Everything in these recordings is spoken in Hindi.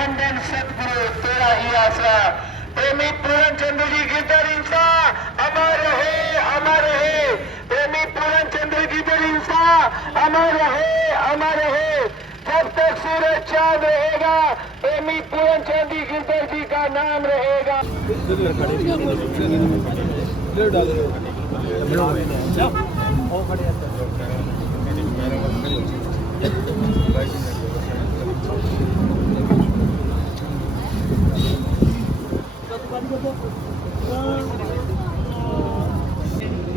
धन धन सतगुरु तेरा ही आसरा। प्रेमी पूरन चंद्र जी गिरधर इंसान अमर रहे, अमर रहे। प्रेमी पूरन चंद्र गिरधर इंसान अमर रहे, अमर रहे। जब तक सूरज चांद रहेगा प्रेमी पूरन चंद्र गिरधर जी का नाम रहेगा।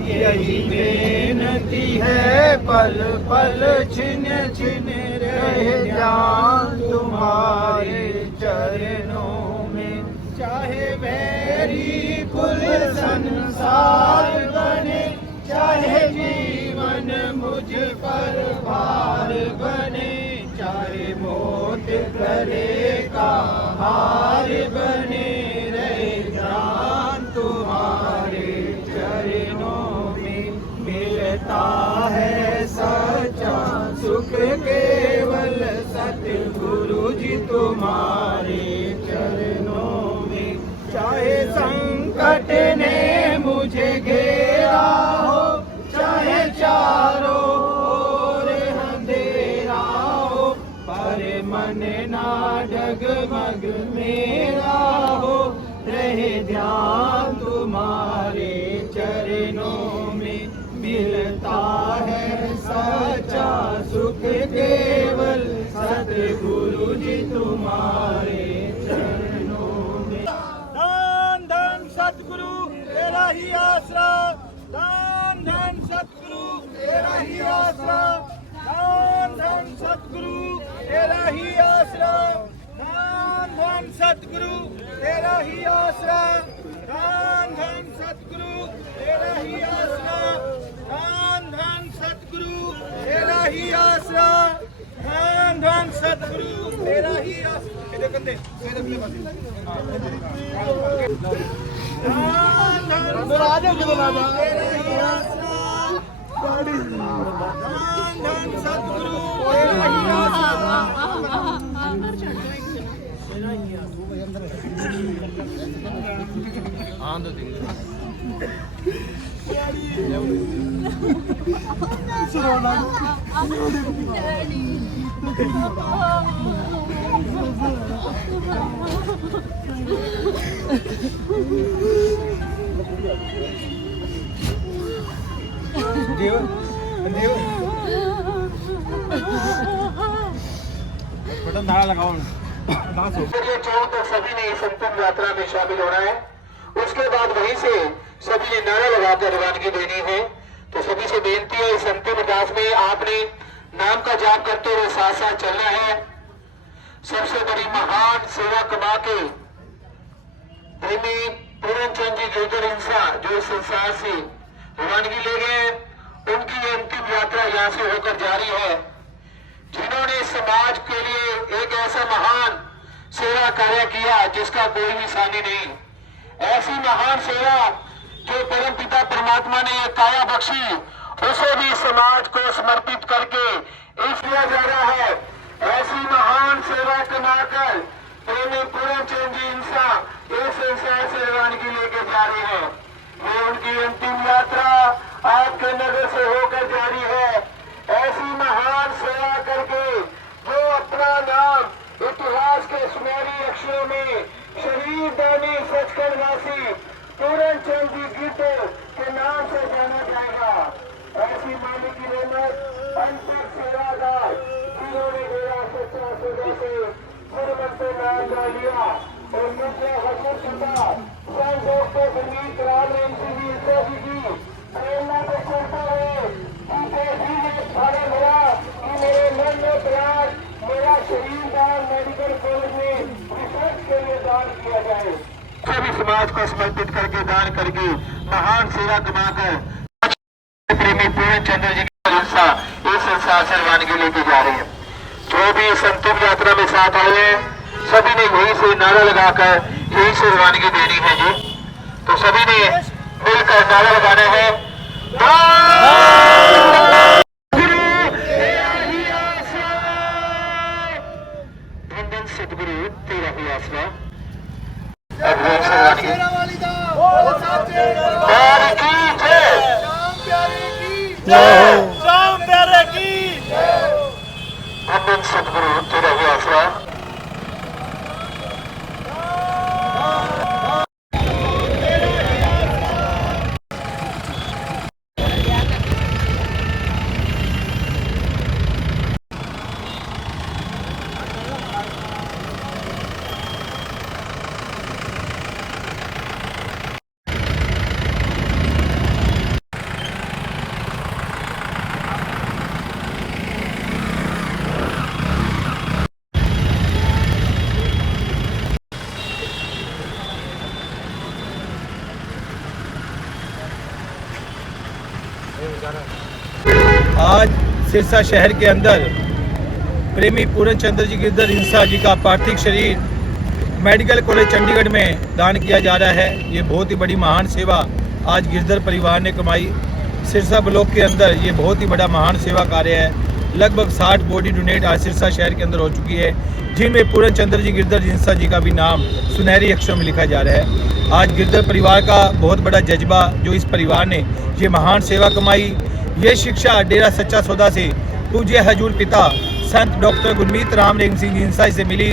यही बेनती है पल पल छिन छिन रहे ध्यान तुम्हारे चरणों में। चाहे वैरी कुल संसार बने, चाहे जीवन मुझ पर भार बने, चाहे मौत करे का हार बने, रहे ध्यान तुम्हारे चरणों में। मिलता है सच्चा सुख केवल सतगुरु जी तुम्हारे चरणों में। चाहे संकट ने मुझे घेरा हो, चाहे चारों ओर अंधेरा हो, पर मन ना डगमग मेरा हो, रहे ध्यान तुम्हारे चरणों में। मिलता है सच्चा सुख केवल सतगुरु जी तुम्हारे चरणों में। धन धन सतगुरु तेरा ही आसरा, धन धन सतगुरु तेरा ही आसरा, धन धन सतगुरु तेरा ही आसरा, धन धन सतगुरु तेरा ही आसरा, धन धन सतगुरु तेरा ही आसरा, धन धन सतगुरु तेरा ही आसरा, धन धन सतगुरु तेरा ही आसरा। धन धन सतगुरु तेरा ही आसरा, धन धन सतगुरु तेरा ही आसरा। बटन दाड़ा लगाओ। चाहूं तो सभी ने इस अंतिम यात्रा में शामिल होना है। उसके बाद वहीं से सभी ने नारा लगाकर रवानगी देनी है। तो सभी से बेनती है इस अंतिम अरदास में आपने नाम का जाप करते हुए साथ साथ चलना है। सबसे बड़ी महान सेवा कमा के प्रेमी पूरन चंद जी गिरधर इंसान जो इस संसार से रवानगी ले गए, उनकी ये अंतिम यात्रा यहाँ से होकर जारी है। जिन्होंने समाज के लिए एक ऐसा महान सेवा कार्य किया जिसका कोई भी सानी नहीं, ऐसी महान सेवा जो परम पिता परमात्मा ने ये काया बख्शी, उसे भी समाज को समर्पित करके इस किया जा रहा है। ऐसी महान सेवा कमाकर प्रेमी पूरन चंद जी इंसान इस संसार से रवानगी लेके जा रहे हैं। ये उनकी अंतिम यात्रा आपके नगर से होकर जारी है। ऐसी महान सेवा करके जो अपना नाम इतिहास के सुनहरी अक्षरों में शहीद दानी सचखंड वासी पूरन चंद जी गिरधर के नाम से जाना जाएगा। ऐसी मालिक की रहमत अंतिम सेवादार जिन्होंने मेरा सच्चा सौदा से गुरमत से नाम ला लिया और मुझे हजूर सदा संयोग के संगीत राम जी की प्रेरणा को चलता है कि मेरे मन में प्रयास मेरा शरीर दान मेडिकल कॉलेज में रिसर्च के लिए दान किया जाए। सभी समाज को समर्पित करके दान करके महान सेवा कमाकर प्रेमी पूरन चंद्र जी की इस संसार से रवानगी लेके जा रहे हैं। जो भी इस अंतिम यात्रा में साथ आए हैं सभी ने यहीं से नारा लगाकर यहीं से रवानगी देनी है जी। तो सभी ने मिलकर नारा लगाना है। सतगुरु तेरा ही आसरा। अद्भुत रवानगी। शेरा वाली दा बोल साचे प्यारी की जय। शाम प्यारे की शाम प्यारे की अद्भुत सतगुरु तेरा ही आसरा। आज सिरसा शहर के अंदर प्रेमी पूर्ण चंद्र जी गिरधर हिंसा जी का पार्थिव शरीर मेडिकल कॉलेज चंडीगढ़ में दान किया जा रहा है। ये बहुत ही बड़ी महान सेवा आज गिरधर परिवार ने कमाई। सिरसा ब्लॉक के अंदर ये बहुत ही बड़ा महान सेवा कार्य है। लगभग 60 बॉडी डोनेट आज सिरसा शहर के अंदर हो चुकी है, जिनमें पूर्ण चंद्र जी गिरधर हिंसा जी का भी नाम सुनहरी अक्षरों में लिखा जा रहा है। आज गिरधर परिवार का बहुत बड़ा जज्बा जो इस परिवार ने ये महान सेवा कमाई, ये शिक्षा डेरा सच्चा सौदा से पूज्य हजूर पिता संत डॉक्टर गुरमीत राम रेंग सिंह हिंसा से मिली,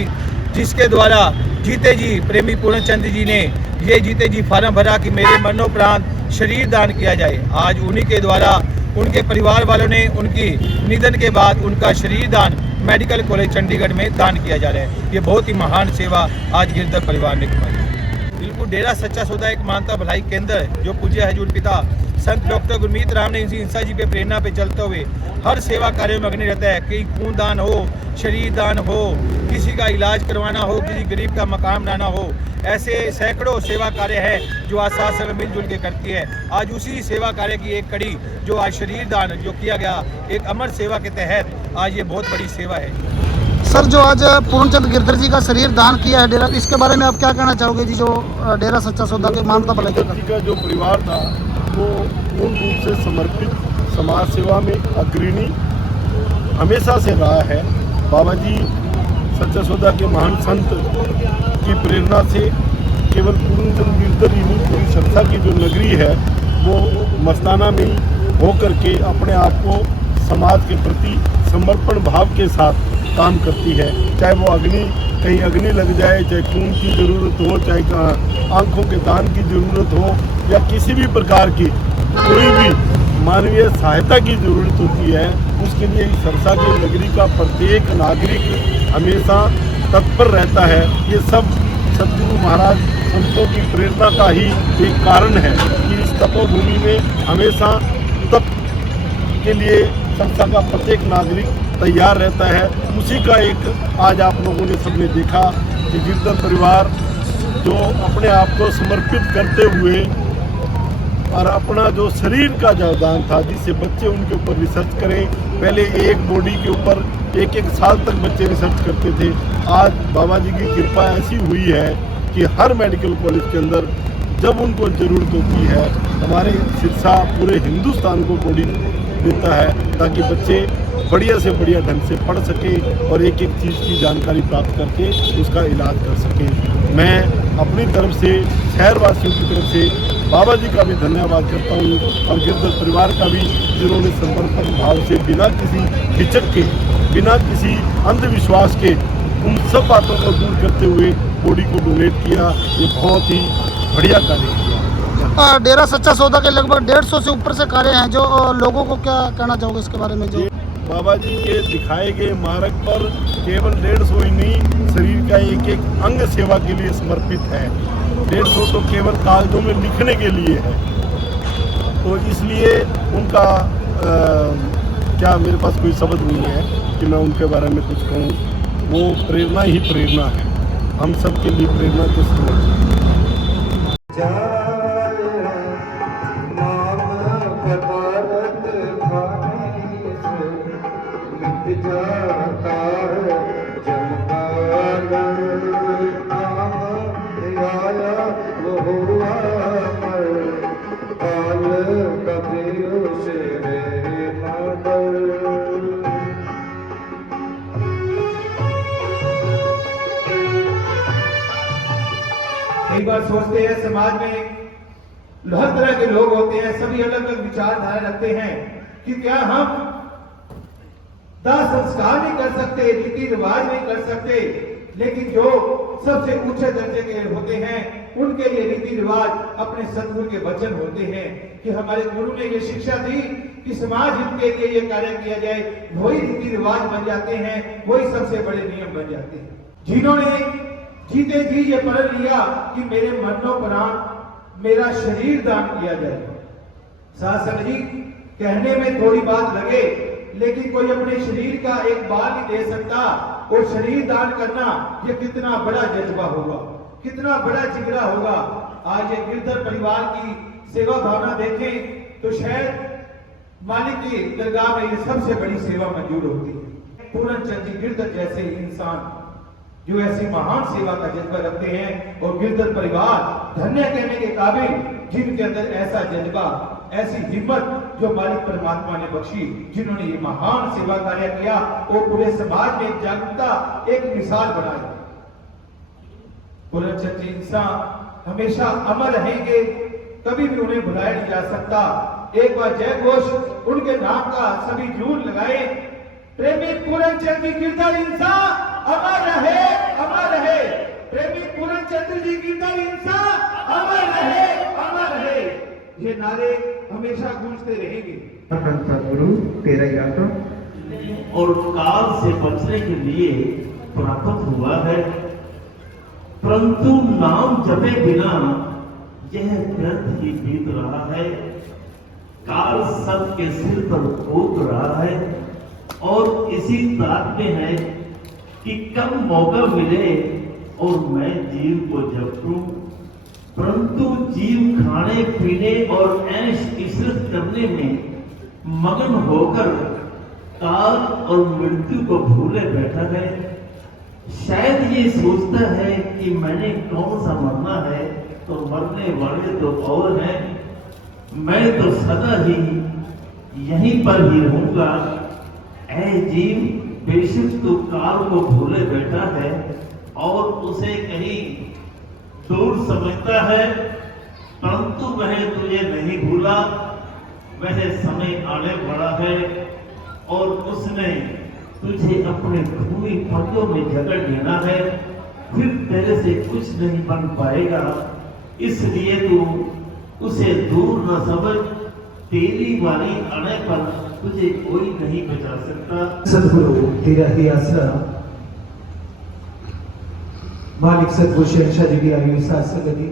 जिसके द्वारा जीते जी प्रेमी पूर्णचंद्र जी ने ये जीते जी फार्म भरा कि मेरे मरणोपरांत शरीर दान किया जाए। आज उन्हीं के द्वारा उनके परिवार वालों ने उनकी निधन के बाद उनका शरीर दान मेडिकल कॉलेज चंडीगढ़ में दान किया जा रहा है। ये बहुत ही महान सेवा आज गिरधर परिवार ने कमाई। बिल्कुल डेरा सच्चा सौदा एक मानवता भलाई केंद्र है जो पूज्य हजूर पिता संत डॉक्टर गुरमीत राम रेंग सिंह हिंसा जी पे प्रेरणा पे चलते हुए हर सेवा कार्य में अग्नि रहता है। कहीं खून दान हो, शरीर दान हो, किसी का इलाज करवाना हो, किसी गरीब का मकान बनाना हो, ऐसे सैकड़ों सेवा कार्य है जो आज साथ सब मिलजुल के करती है। आज उसी सेवा कार्य की एक कड़ी जो आज शरीर दान जो किया गया एक अमर सेवा के तहत आज ये बहुत बड़ी सेवा है। सर, जो आज पूर्णचंद गिरधर जी का शरीर दान किया है डेरा, इसके बारे में आप क्या कहना चाहोगे जी? जो डेरा सच्चा सौदा के मानवता भलाई गिरधर जी का जो परिवार था वो पूर्ण रूप से समर्पित समाज सेवा में अग्रणी हमेशा से रहा है। बाबा जी सच्चा सौदा के महान संत की प्रेरणा से केवल पूर्णचंद गिरधर ही नहीं, पूरी सिरसा की जो नगरी है वो मस्ताना में होकर के अपने आप को समाज के प्रति समर्पण भाव के साथ काम करती है। चाहे वो कहीं अग्नि लग जाए, चाहे खून की ज़रूरत हो, चाहे आंखों के दान की ज़रूरत हो, या किसी भी प्रकार की कोई भी मानवीय सहायता की ज़रूरत होती है, उसके लिए इस सिरसा की नगरी का प्रत्येक नागरिक हमेशा तत्पर रहता है। ये सब सतगुरु महाराज संतों की प्रेरणा का ही एक कारण है कि इस तपोभूमि में हमेशा तप के लिए सिरसा का प्रत्येक नागरिक तैयार रहता है। उसी का एक आज आप लोगों ने सबने देखा कि गिरधर परिवार जो अपने आप को समर्पित करते हुए और अपना जो शरीर का जो दान था, जिससे बच्चे उनके ऊपर रिसर्च करें, पहले एक बॉडी के ऊपर एक साल तक बच्चे रिसर्च करते थे। आज बाबा जी की कृपा ऐसी हुई है कि हर मेडिकल कॉलेज के अंदर जब उनको ज़रूरत होती है, हमारे सिरसा पूरे हिंदुस्तान को बॉडी देता है ताकि बच्चे बढ़िया से बढ़िया ढंग से पढ़ सकें और एक एक चीज़ की जानकारी प्राप्त करके उसका इलाज कर सकें। मैं अपनी तरफ से शहरवासियों की तरफ से बाबा जी का भी धन्यवाद करता हूँ और गिरधर परिवार का भी, जिन्होंने समर्पण भाव से बिना किसी हिचक के, बिना किसी अंधविश्वास के उन सब बातों को दूर करते हुए बॉडी को डोनेट किया। ये बहुत ही बढ़िया कार्य किया। डेरा सच्चा सौदा के लगभग 150 से ऊपर से कार्य हैं, जो लोगों को क्या कहना चाहोगे इसके बारे में? जो बाबा जी के दिखाए गए मार्ग पर केवल 150 ही नहीं, शरीर का एक एक अंग सेवा के लिए समर्पित है। 150 तो केवल कागजों में लिखने के लिए है। तो इसलिए उनका क्या मेरे पास कोई शब्द नहीं है कि मैं उनके बारे में कुछ कहूँ। वो प्रेरणा ही प्रेरणा है, हम सब के लिए प्रेरणा के स्रोत। कई बार सोचते हैं समाज में हर तरह के लोग होते हैं, सभी अलग अलग विचारधारा रखते हैं कि क्या हम दाह संस्कार नहीं कर सकते, रीति रिवाज नहीं कर सकते, लेकिन जो सबसे ऊंचे दर्जे के होते हैं उनके लिए रीति रिवाज अपने सदगुरु के वचन होते हैं कि हमारे गुरु ने ये शिक्षा दी कि समाज हित के लिए ये कार्य किया जाए, वही रीति रिवाज बन जाते हैं, वही सबसे बड़े नियम बन जाते हैं। जिन्होंने जीते जी ये प्रण लिया कि मेरे मरणोपरांत मेरा शरीर दान किया जाए। साथ जी कहने में थोड़ी बात लगे, लेकिन कोई अपने शरीर का एक बाल नहीं दे सकता, और शरीर दान करना ये कितना बड़ा जज्बा होगा, कितना बड़ा जिगरा होगा। आज ये गिरधर परिवार की सेवा भावना देखें तो शायद मालिक की दरगाह में ये सबसे बड़ी सेवा मंजूर होती है। पूरन चंद जी गिरधर जैसे इंसान जो ऐसी महान सेवा का जज्बा रखते हैं, और गिरधर परिवार धन्य कहने के काबिल, जिनके अंदर ऐसा जज्बा, ऐसी हिम्मत जो मालिक परमात्मा ने बख्शी, जिन्होंने ये महान सेवा कार्य किया और पूरे समाज में जागरूकता एक मिसाल बनाई। पूरन चंद जी इंसान हमेशा अमर रहेंगे, कभी भी उन्हें भुलाया नहीं जा सकता। एक बार जय घोष उनके नाम का सभी जरूर लगाए। प्रेमी पूरन चंद जी गिरधर इंसान अमर रहे, अमर रहे। प्रेमी पूरन चंद जी गिरधर इंसान अमर रहे, अमर रहे। ये नारे हमेशा गूंजते रहेंगे। गुरु तेरा यात्रा और काल से बचने के लिए प्राप्त हुआ है, परंतु नाम जपे बिना यह व्यर्थ ही बीत रहा है। काल सबके सिर पर कूद रहा है और इसी ताक में है कि कब मौका मिले और मैं जीव को जपूं, परंतु जीव खाने पीने और ऐश इशरत करने में मगन होकर काल और मृत्यु को भूले बैठा है। शायद ये सोचता है कि मैंने कौन सा मरना है, तो मरने वाले तो और हैं, मैं तो सदा ही यहीं पर ही रहूंगा। ऐ जीव, बेशक तू काल को भूले बैठा है और उसे कहीं दूर समझता है, परंतु वह तुझे नहीं भूला। वह समय आने वाला है और उसने तुझे अपने खूनी पत्तों में जकड़ लेना है, फिर तेरे से कुछ नहीं बन पाएगा। इसलिए तू उसे दूर न समझ, तेरी बारी आने पर तुझे कोई नहीं बचा सकता। सदगुरु तेरा ही आसरा, मालिक सदगुरु शहंशाह जी की आयु साथ संगति।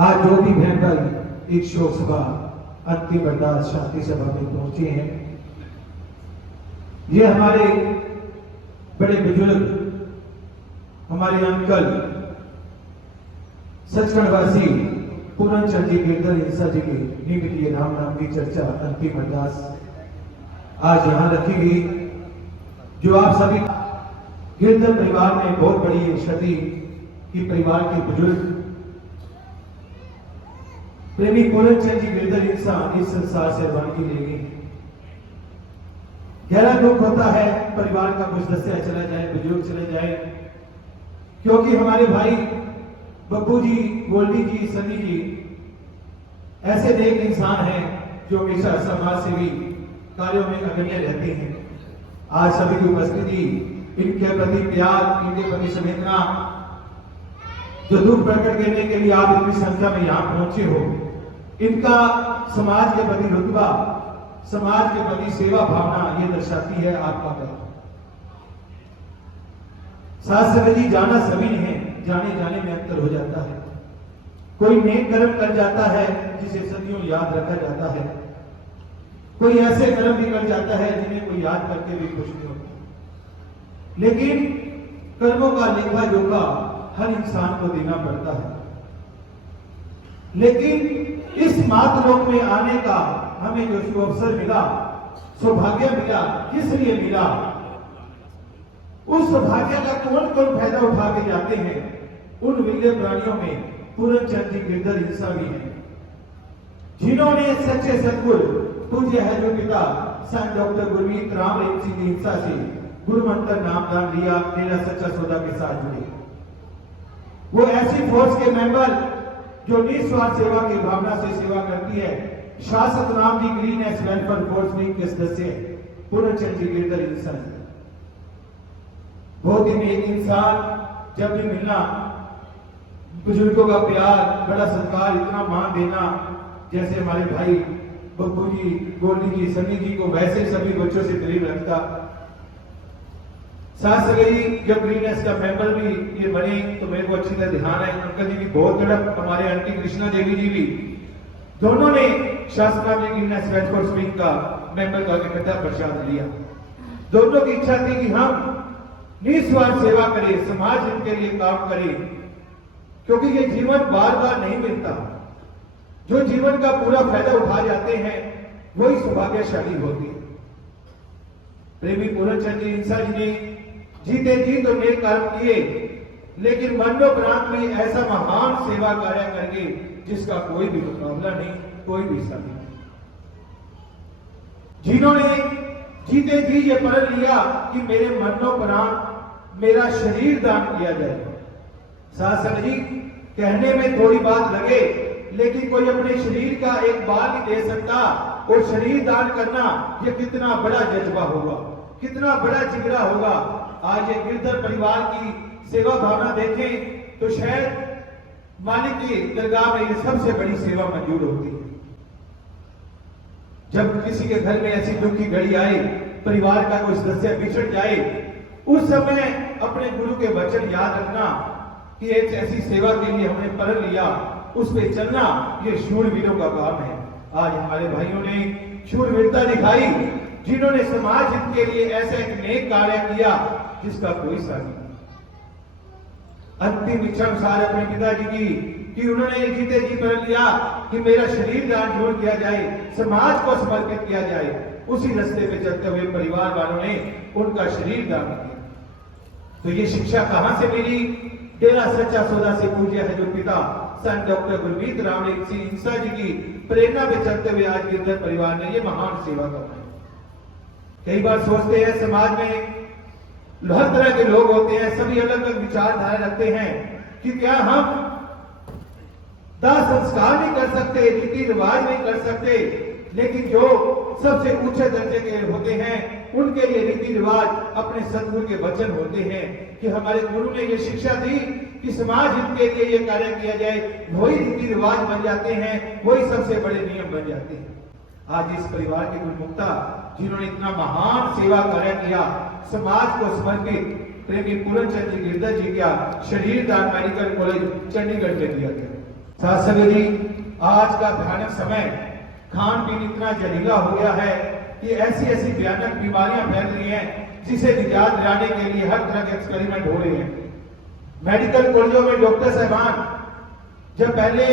आज जो भी बहन भाई एक शोक सभा अंतिम अरदास शांति सभा में पहुंचे हैं, ये हमारे बड़े बुजुर्ग, हमारे अंकल सचखंडवासी पूरन चंद जी गिरधर इंसा जी के निमित्त राम नाम की चर्चा अंतिम अरदास आज यहाँ रखी गई। जो आप सभी गिरधर परिवार में बहुत बड़ी क्षति की परिवार के बुजुर्ग प्रेमी पूरन चंद जी गिरधर इंसान इस संसार से रवानगी ले गए। गहरा दुख होता है परिवार का कुछ सदस्य चला जाए, बुजुर्ग चले जाए, क्योंकि हमारे भाई बब्बू जी, गोल्डी जी, सनी जी ऐसे नेक इंसान हैं जो हमेशा समाज सेवी कार्यों में अग्रणी रहते हैं। आज सभी की उपस्थिति, इनके प्रति प्यार, इनके प्रति संवेदना, जो दुख प्रकट करने के लिए आप इतनी संख्या में यहाँ पहुंचे हो, इनका समाज के प्रति रुतबा, समाज के प्रति सेवा भावना ये दर्शाती है आपका कर्म। साथ संगत जी, जाना सभी ने, जाने जाने में अंतर हो जाता है। कोई नेक कर्म कर जाता है जिसे सदियों याद रखा जाता है, कोई ऐसे कर्म भी कर जाता है जिन्हें कोई याद करके भी खुश नहीं होता। लेकिन कर्मों का लेखा जोखा हर इंसान को देना पड़ता है। लेकिन इस मातलोक में आने का हमें जो शुभ अवसर मिला, सौभाग्य मिला, किस लिए मिला? उस सौभाग्य का कौन कौन फायदा उठा के जाते हैं? उन विरले प्राणियों में पूरन चंद जी गिरधर इंसा भी हैं, जिन्होंने सच्चे सदगुरु पूज्य है जो पिता संत डॉक्टर गुरमीत राम रेम सिंह इंसा से गुरु मंत्र नाम दान लिया, मेरा सच्चा सौदा के साथ जुड़े। वो ऐसी फोर्स के मेंबर जो निस्वार्थ सेवा की भावना से सेवा करती है। शासक नाम जी ग्रीन एस वेलफेयर फोर्स विंग के सदस्य पूर्णचंद जी गिरधर इंसान, बहुत ही नेक इंसान। जब भी मिलना, बुजुर्गों का प्यार, बड़ा सत्कार, इतना मान देना, जैसे हमारे भाई बब्बू जी, गोल्डी जी, सनी जी को वैसे सभी बच्चों से प्रेम रखता। साथ सगई जब ग्रीनएस का मेंबर भी ये बने तो मेरे को अच्छी तरह ध्यान है, अंकल जी भी बहुत तड़प, हमारे आंटी कृष्णा देवी जी भी, दोनों ने शासना में ग्रीनएस वेलफेयर विंग का मेंबर का इकट्ठा प्रसाद लिया। दोनों की इच्छा थी कि हम निस्वार्थ सेवा करें, समाज हित के लिए काम करें, क्योंकि ये जीवन बार बार नहीं मिलता। जो जीवन का पूरा फायदा उठा जाते हैं वही सौभाग्यशाली होती है। प्रेमी पूर्णचंद जी इंसा जी ने जीते जी तो नेक कर्म किए, लेकिन मरणोपरांत में ऐसा महान सेवा कार्य करके जिसका कोई भी मुकाबला नहीं, कोई भी साथी नहीं। जिन्होंने जीते जी ये प्रण लिया कि मेरे मरणोपरांत मेरा शरीर दान किया जाएगा। शासक जी कहने में थोड़ी बात लगे, लेकिन कोई अपने शरीर का एक बाल नहीं दे सकता, और शरीर दान करना ये कितना बड़ा जज्बा होगा, कितना बड़ा जिगरा होगा। आज ये गिरधर परिवार की सेवा भावना देखें तो शायद मालिक की दरगाह में ये सबसे बड़ी सेवा मंजूर होती है। जब किसी के घर में ऐसी दुख की घड़ी आए, परिवार का कोई सदस्य बिछड़ जाए, उस समय अपने गुरु के वचन याद रखना कि एक ऐसी सेवा के लिए हमने प्रण लिया, उस पे चलना ये शूरवीरों का काम है। आज हमारे भाइयों ने शूरवीरता दिखाई, जिन्होंने समाज हित के लिए ऐसा एक नेक कार्य किया जिसका कोई साथी नहीं। अंतिम इच्छा अनुसार अपने पिताजी की कि उन्होंने जीते जी प्रण लिया कि मेरा शरीर दान जोड़ किया जाए, समाज को समर्पित किया जाए। उसी रास्ते पे चलते हुए परिवार वालों ने उनका शरीर दान किया। तो ये शिक्षा कहां से मिली? डेरा सच्चा सौदा से पूज्य है जो पिता संत डॉक्टर गुरमीत राम सिंह इंसा जी की प्रेरणा पे चलते हुए आज गिरधर परिवार ने ये महान सेवा करना है। कई बार सोचते हैं समाज में हर तरह के लोग होते हैं, सभी अलग अलग विचारधारा रखते हैं कि क्या हम दाह संस्कार नहीं कर सकते, रीति रिवाज नहीं कर सकते, लेकिन जो सबसे उच्च दर्जे के होते हैं उनके लिए रीति रिवाज अपने सदगुरु के वचन होते हैं कि हमारे गुरु ने ये शिक्षा दी कि समाज हित के लिए ये कार्य किया जाए, वही रीति रिवाज बन जाते हैं, वही सबसे बड़े नियम बन जाते हैं। आज इस परिवार के गुरुमुक्ता जिन्होंने इतना महान सेवा कार्य किया, समाज को समर्पित प्रेमी पूर्णचंद जी गिरधर जी का शरीर दान मेडिकल कॉलेज चंडीगढ़ में दिया गया। शासक जी, आज का भयानक समय, खान पीन इतना जहरीला हो गया है कि ऐसी ऐसी भयानक बीमारियां फैल रही हैं जिसे निजात दिलाने के लिए हर तरह के एक्सपेरिमेंट हो रहे हैं। मेडिकल कॉलेजों में डॉक्टर साहबान जब पहले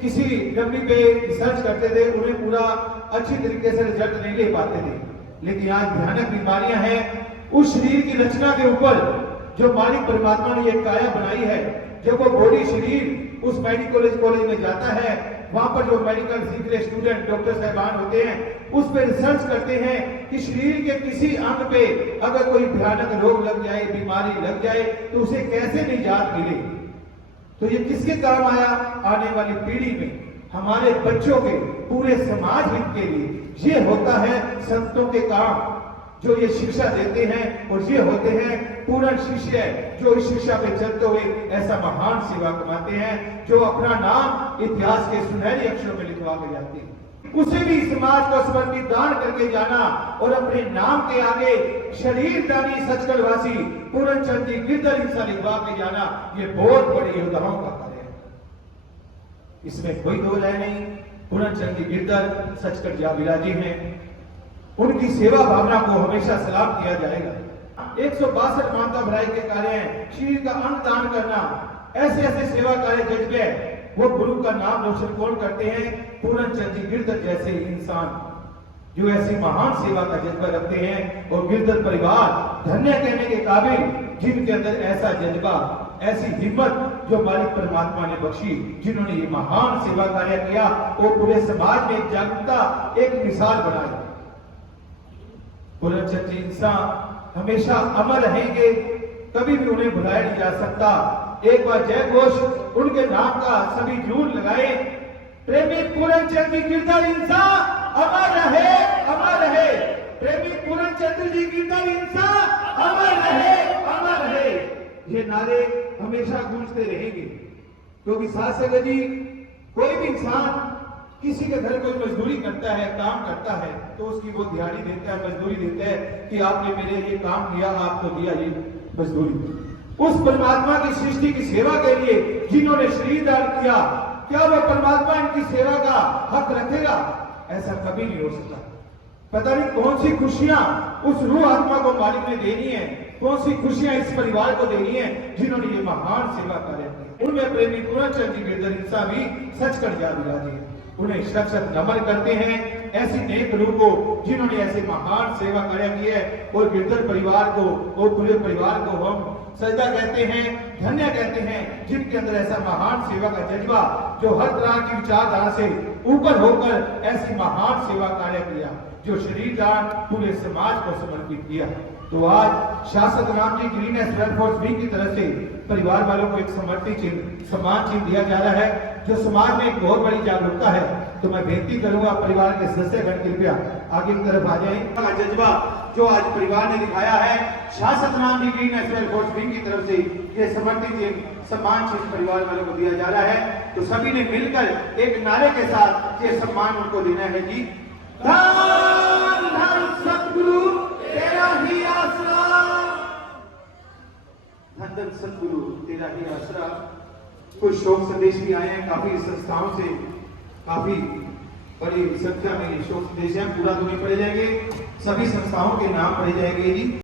किसी डब्ल्यू पे रिसर्च करते थे, उन्हें पूरा अच्छी तरीके से रिजल्ट नहीं ले पाते थे, लेकिन आज भयानक बीमारियां हैं। उस शरीर की रचना के ऊपर जो मालिक परमात्मा ने एक काया बनाई है, जब वो बॉडी शरीर उस मेडिकल कॉलेज में जाता है, वहां पर जो मेडिकल सीख रहे स्टूडेंट डॉक्टर साहबान होते हैं उस पर रिसर्च करते हैं कि शरीर के किसी अंग पे अगर कोई भयानक रोग लग जाए, बीमारी लग जाए, तो उसे कैसे निजात मिले। तो ये किसके काम आया? आने वाली पीढ़ी में हमारे बच्चों के, पूरे समाज हित के लिए ये होता है संतों के काम जो ये शिक्षा देते हैं, और ये होते हैं पूर्ण शिष्य जो इस शिक्षा पे चलते हुए ऐसा महान सेवा कमाते हैं, जो अपना नाम इतिहास के सुनहरे अक्षरों में लिखवा के जाते हैं। उसे भी समाज को समर्पित दान करके जाना और अपने नाम के आगे शरीर दानी सचखंड वासी पूर्णचंद जी गिरधर इंसा लिखवा के जाना, ये बहुत बड़ी योद्धाओं का कार्य है, इसमें कोई दो राय नहीं। पूर्णचंद जी गिरधर सचखंड जा विराजी हैं, उनकी सेवा भावना को हमेशा सलाम किया जाएगा। 162 मानता भराई के कार्य हैं, शरीर का अंग दान करना, ऐसे ऐसे सेवा कार्य जज्बे, वो गुरु का नाम रोशन कौन करते हैं? पूर्णचंद जी गिरधर जैसे इंसान जो ऐसी महान सेवा का जज्बा रखते हैं। और गिरधर परिवार धन्य कहने के काबिल, जिनके अंदर ऐसा जज्बा, ऐसी हिम्मत जो मालिक परमात्मा ने बख्शी, जिन्होंने ये महान सेवा कार्य किया, वो पूरे समाज में एक जागरूकता, एक मिसाल बनाई। पूर्णचंद जी इंसान हमेशा अमर रहेंगे कभी भी उन्हें भुलाया नहीं जा सकता। एक बार जय घोष उनके नाम का सभी जरूर लगाए। प्रेमी पूरनचंद जी गिरधर इंसा अमर रहे, अमर रहे। प्रेमी पूरनचंद जी गिरधर इंसा अमर रहे, अमर रहे। ये नारे हमेशा गूंजते रहेंगे, क्योंकि साथ संगत जी, कोई भी इंसान किसी के घर कोई मजदूरी करता है, काम करता है, तो उसकी वो दिहाड़ी देता है, मजदूरी देता है कि आपने मेरे लिए काम किया, आपको दिया ये मजदूरी। उस परमात्मा की सृष्टि की सेवा के लिए जिन्होंने शरीर दान किया, क्या वो परमात्मा इनकी सेवा का हक रखेगा? ऐसा कभी नहीं हो सकता। पता नहीं कौन सी खुशियां उस रूह आत्मा को मालिक ने देनी है, कौन सी खुशियां इस परिवार को देनी है जिन्होंने ये महान सेवा कार्य किया। उनमें प्रेमी पूरनचंद जी गिरधर इंसा भी सच कर याद दिलाती है। उन्हें शत शत नमन करते हैं ऐसी नेक रूह को जिन्होंने ऐसे महान सेवा कार्य की है। और गिरधर परिवार को और पूरे परिवार को हम सजदा कहते हैं, धन्य कहते हैं, जिनके अंदर ऐसा महान सेवा का जज्बा, जो हर तरह की विचारधारा से ऊपर होकर ऐसी महान सेवा कार्य किया, जो शरीर दान पूरे समाज को समर्पित किया। तो आज शासक Ram ji green welfare wing की तरफ से परिवार वालों को एक समर्पित चिन्ह, सम्मान चिन्ह दिया जा रहा है, जो समाज में एक बहुत बड़ी जागरूकता है। तो मैं बेनती करूंगा परिवार के सदस्यगण कृपया आगे की तरफ आ जाएं। जज्बा जो आज परिवार ने दिखाया है, शासक Ram ji green welfare wing की तरफ से ये समर्पित चिन्ह, सम्मान चिन्ह परिवार वालों को दिया जा रहा है। तो सभी ने मिलकर एक नारे के साथ ये सम्मान उनको देना है जी। धन धन सतगुरु तेरा ही आसरा, धन धन सतगुरु तेरा ही आसरा। कुछ शोक संदेश भी आए हैं काफी संस्थाओं से, काफी बड़ी संख्या में शोक संदेश हैं, पूरा तो नहीं पढ़े जाएंगे, सभी संस्थाओं के नाम पढ़े जाएंगे जी।